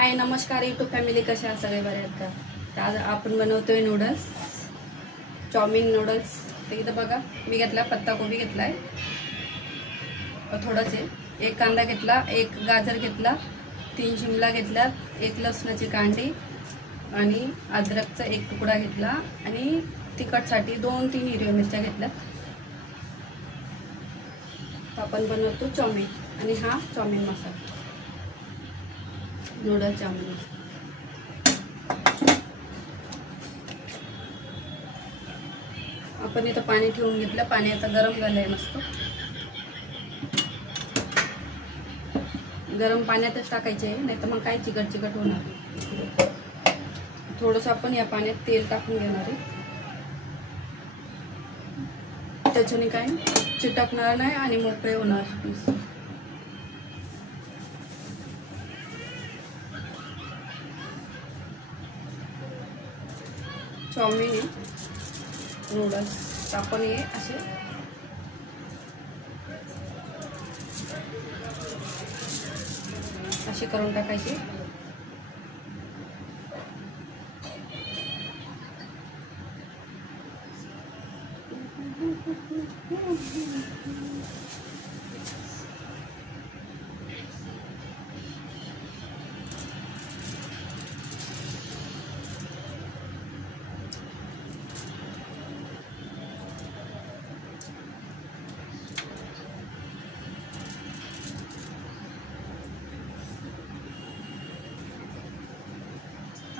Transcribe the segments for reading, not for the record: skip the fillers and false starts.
हाय नमस्कार YouTube family, कशा आहात सगळे? बरे आहेत का? तर आज आपण बनवतोय नूडल्स, चाउमिन नूडल्स. तर इथं बघा, मी घेतला पत्ताकोबी घेतलाय थोडाच आहे, एक कांदा घेतला, एक गाजर घेतला, 3 शिमला घेतल्यात, एक लसणाची कांडी आणि अद्रकचा एक तुकडा घेतला आणि तिखटसाठी 2-3 हिरव्या मिरच्या घेतल्यात. आपण बनवतो चाउमिन आणि हा चाउमिन मसाला, नूडल चाउमिन. आपण इथं पाणी ठेवून घेतलं. पाणी आता गरम झालंय मस्त. गरम पाण्यातच टाकायचे आहे, नाही तर मग काय चिकट चिकट होणार. थोडंसं आपण या पाण्यात तेल टाकून घेणार आहे, त्याच्याने काय चिटकणार नाही आणि मोकळे होणार. चाउमिन आहे, नूडल्स आपण हे असे करून टाकायचे.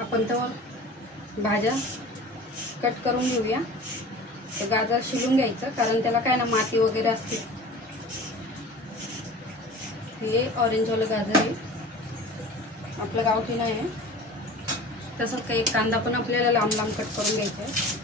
आपण तर भाज्या कट करून घेऊया. तर गाजर शिलून घ्यायचं, कारण त्याला काय ना माती वगैरे असते. हे ऑरेंजवालं गाजर आहे, आपलं गावठी नाही आहे. तसंच काही कांदा पण आपल्याला लांब लांब कट करून घ्यायचा आहे.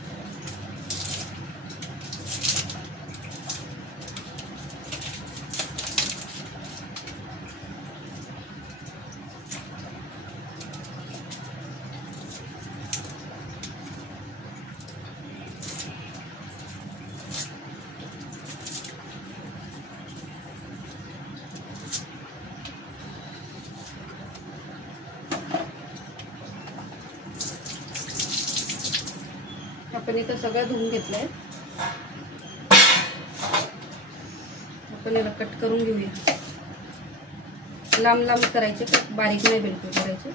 आपण इथं सगळं धुवून घेतलंय. आपण याला कट करून घेऊया. लांब लांब करायचे, बारीक नाही बिलकुल करायचे.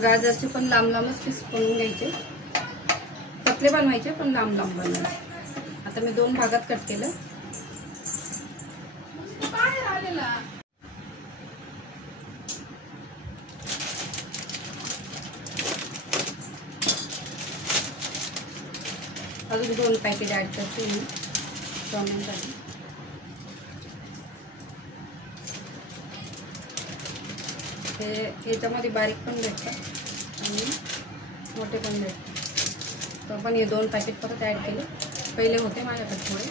गाजरचे पण लांब लांबच पीस बनवून घ्यायचे. पतले बनवायचे पण लांब लांब बनवायचे. आता मी 2 भागात कट केलं. अजून 2 पॅकेट ऍड करते मी चाउमिनसाठी. याच्यामध्ये बारीक पण भेटतात आणि मोठे पण भेटतात. तर आपण हे 2 पॅकेट परत ॲड केले. पहिले होते माझ्याकडे थोडे,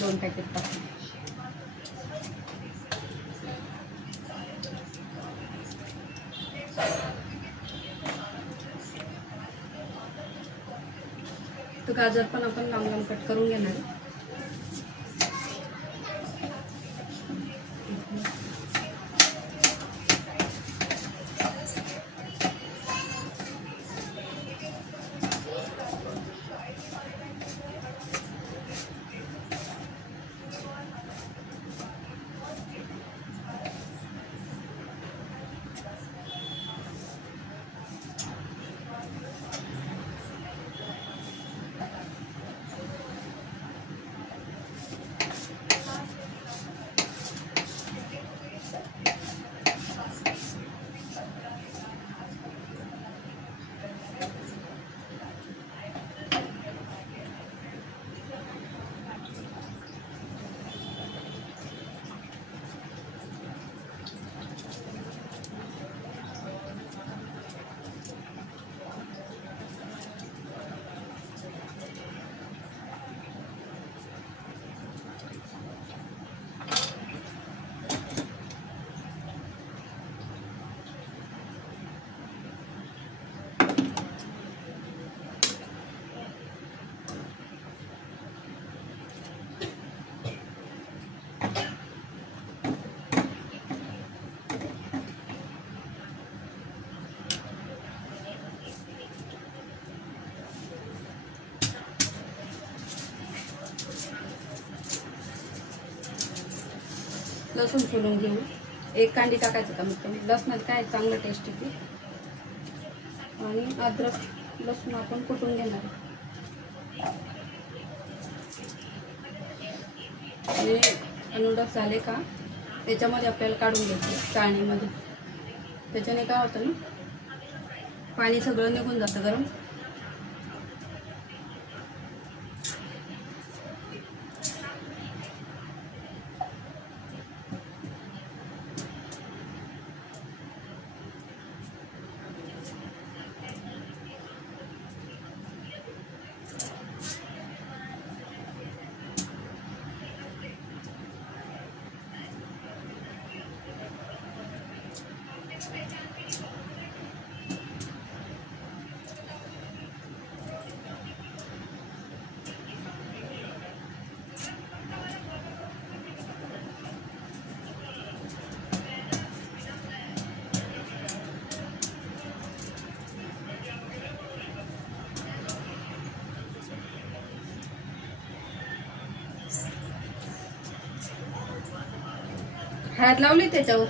2 पॅकेट टाकले. तर गाजर पण आपण लांब लांब कट करून घेणार आहे. लसूण सोलून घेऊ. एक कांडी टाकायचं का मग लसणात काय चांगलं टेस्ट येते. आणि अद्रक लसूण आपण कुटून घेणार. आणि नूडल्स झाले का त्याच्यामध्ये आपल्याला काढून घ्यायचं चाळणीमध्ये. त्याच्याने काय होतं ना, पाणी सगळं निघून जातं गरम. हळद लावली त्याच्यावर.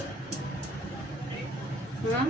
हा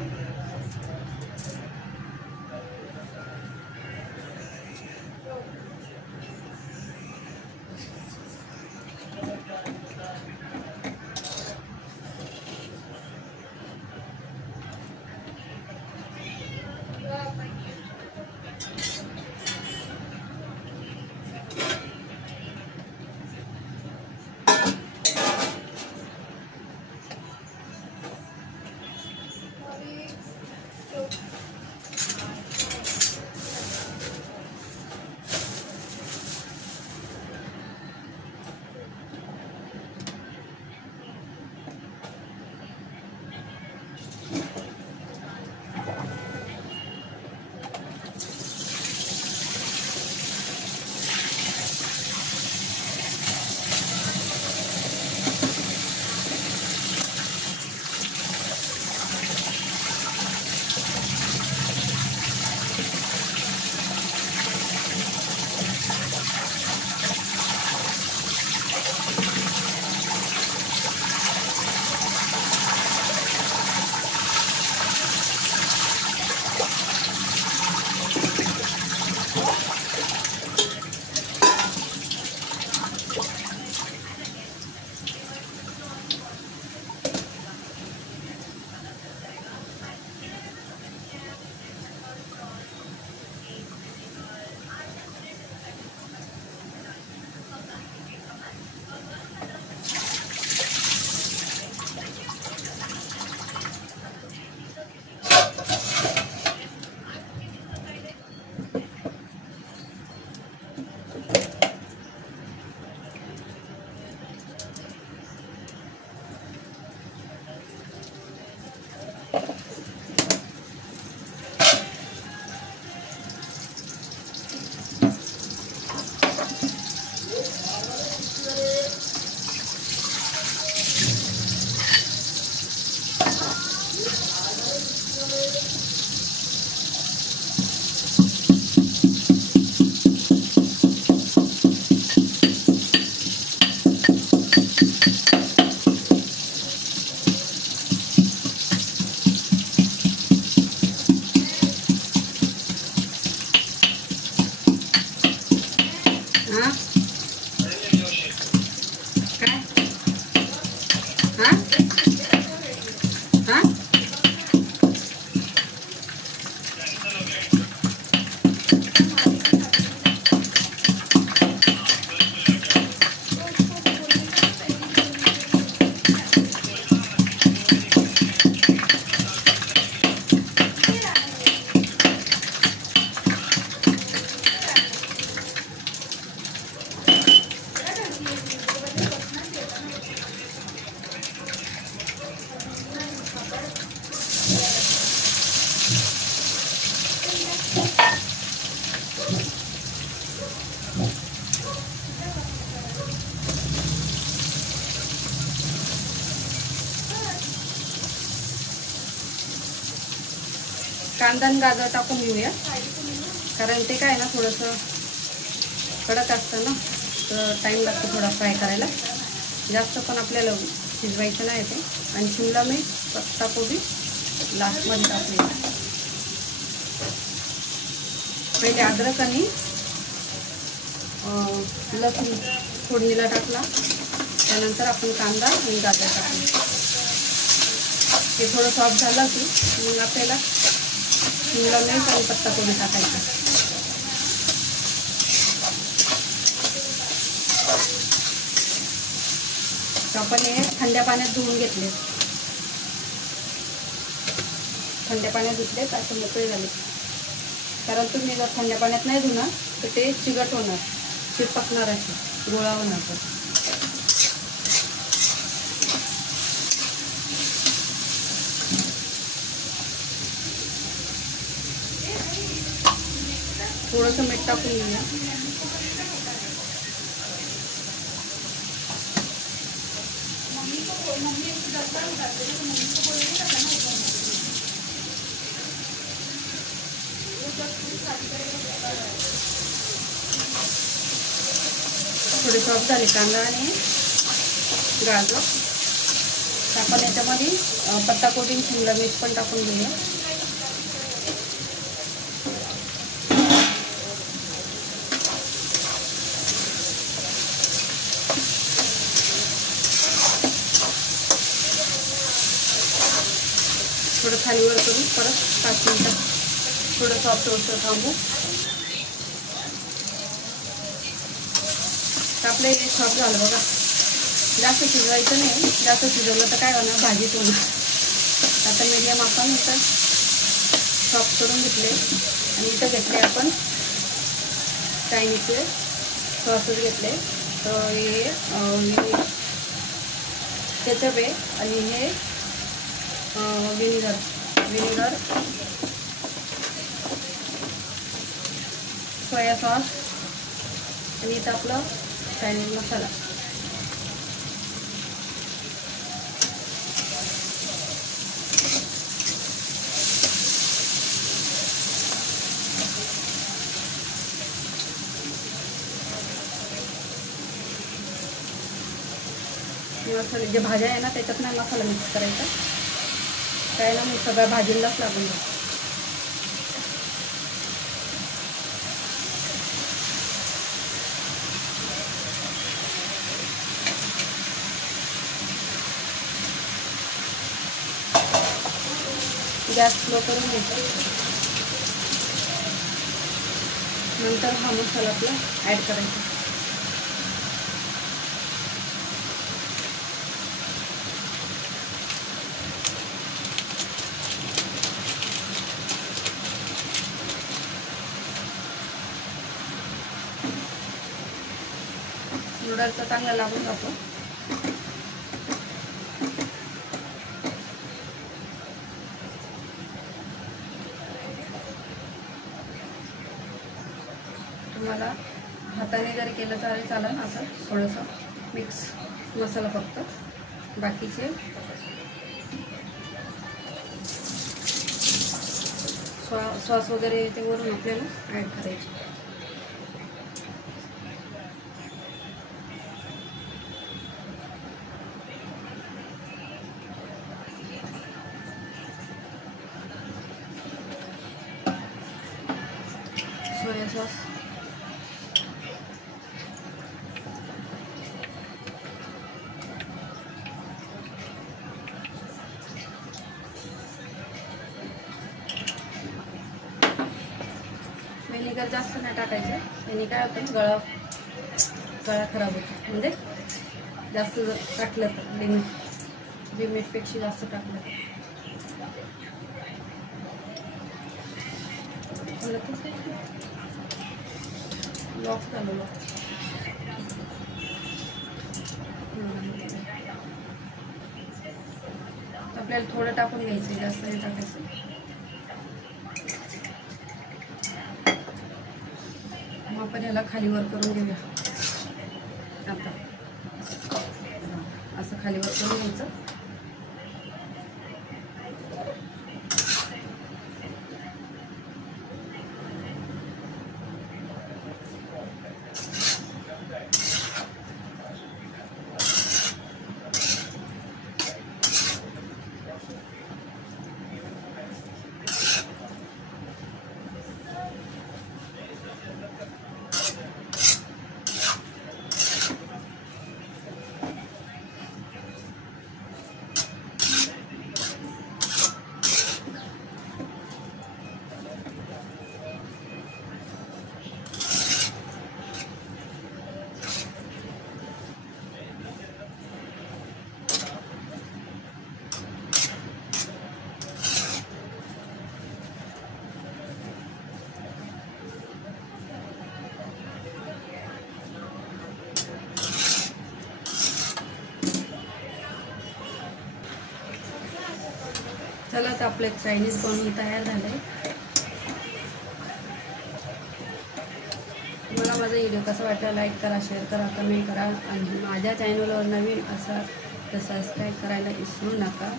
कांदा आणि गाजर टाकून घेऊया, कारण ते काय ना थोडंसं कडक असतं ना, तर टाईम लागतो थोडा फ्राय करायला. जास्त पण आपल्याला शिजवायचं नाही ते. आणि शिमला मिर्च, पत्ताकोबी लास्टमध्ये टाकूया. पहिले अद्रक आणि लसूण फोडणीला टाकला, त्यानंतर आपण कांदा आणि गाजर टाकला. ते थोडं सॉफ्ट झालं की मग आपल्याला शिमला मिर्च आणि पत्ताकोबी टाकायचा. आपण हे थंड्या पाण्यात धुवून घेतले. थंड्या पाण्यात धुतले तर मोकळे झाले. कारण तुम्ही जर थंड्या पाण्यात नाही धुणार तर ते चिकट होणार, चिपकणार, असे गोळा होणार. थोडंसं मीठ टाकून घेऊया. थोडे सॉफ्ट झाले कांदा आणि गाजर. आपण याच्यामध्ये पत्ताकोबी, शिमला मिर्च पण टाकून घेऊया. थोडं खालीवर करून परत 5 मिनिटं थोडं सॉफ्ट होतं थांबू. आपलं हे सॉफ्ट झालं बघा. जास्त शिजवायचं नाही, जास्त शिजवलं तर काय होणार, भाजीच होणार. आता मीडियम आपण इथं सॉफ्ट करून घेतले. आणि इथं घेतले आपण चायनीजचे सॉसेस घेतले. तर हे केचप आहे आणि हे विनेगर, सोया सॉस आणि इथं आपलं चायनीज मसाला. मसाले जे भाज्या आहे ना त्याच्यात नाही मसाला मिक्स करायचा, काय ना मग सगळ्या भाजीलाच लागून जाईल. गॅस स्लो करून घ्यायचा. नंतर हा मसाला आपला ॲड करायचा. नूडलचा चांगला लागून जातो. तुम्हाला हाताने जरी केलं तरी चालेल. असं थोडंसं मिक्स मसाला फक्त, बाकीचे सॉस वगैरे ते वरून आपल्याला ॲड करायचे. सोया सॉस, विनेगर जास्त नाही टाकायचं. त्याने काय होतं, गळा खराब होतो. म्हणजे जास्त जर टाकलं तर लिमिटपेक्षा जास्त टाकलं तर लॉक झालं. आपल्याला थोडं टाकून घ्यायचं, जास्त नाही टाकायचं. मग आपण याला खालीवर करून घेऊया. आता असं खालीवर करून घ्यायचं. चला तर आपलं चायनीज बनवून तयार झालंय। तुम्हाला माझा व्हिडिओ कसा वाटला लाईक करा, शेअर करा, कमेंट करा आणि माझ्या चॅनलवर नवीन असा तर सबस्क्राईब करायला विसरू नका।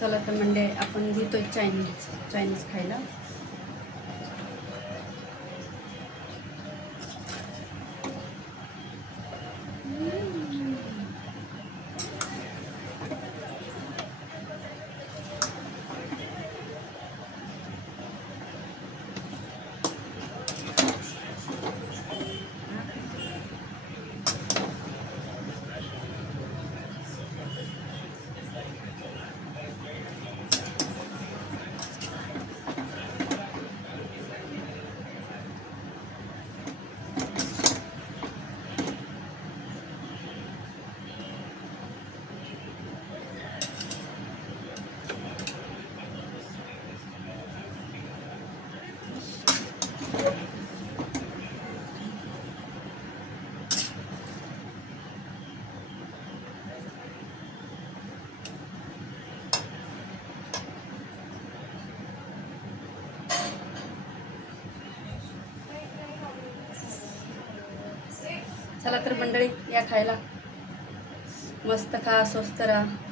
चला तर म्हणजे आपण घेतोय चायनीज खायला। चला तर मंडळी या खायला, मस्त खा, स्वस्त राहा।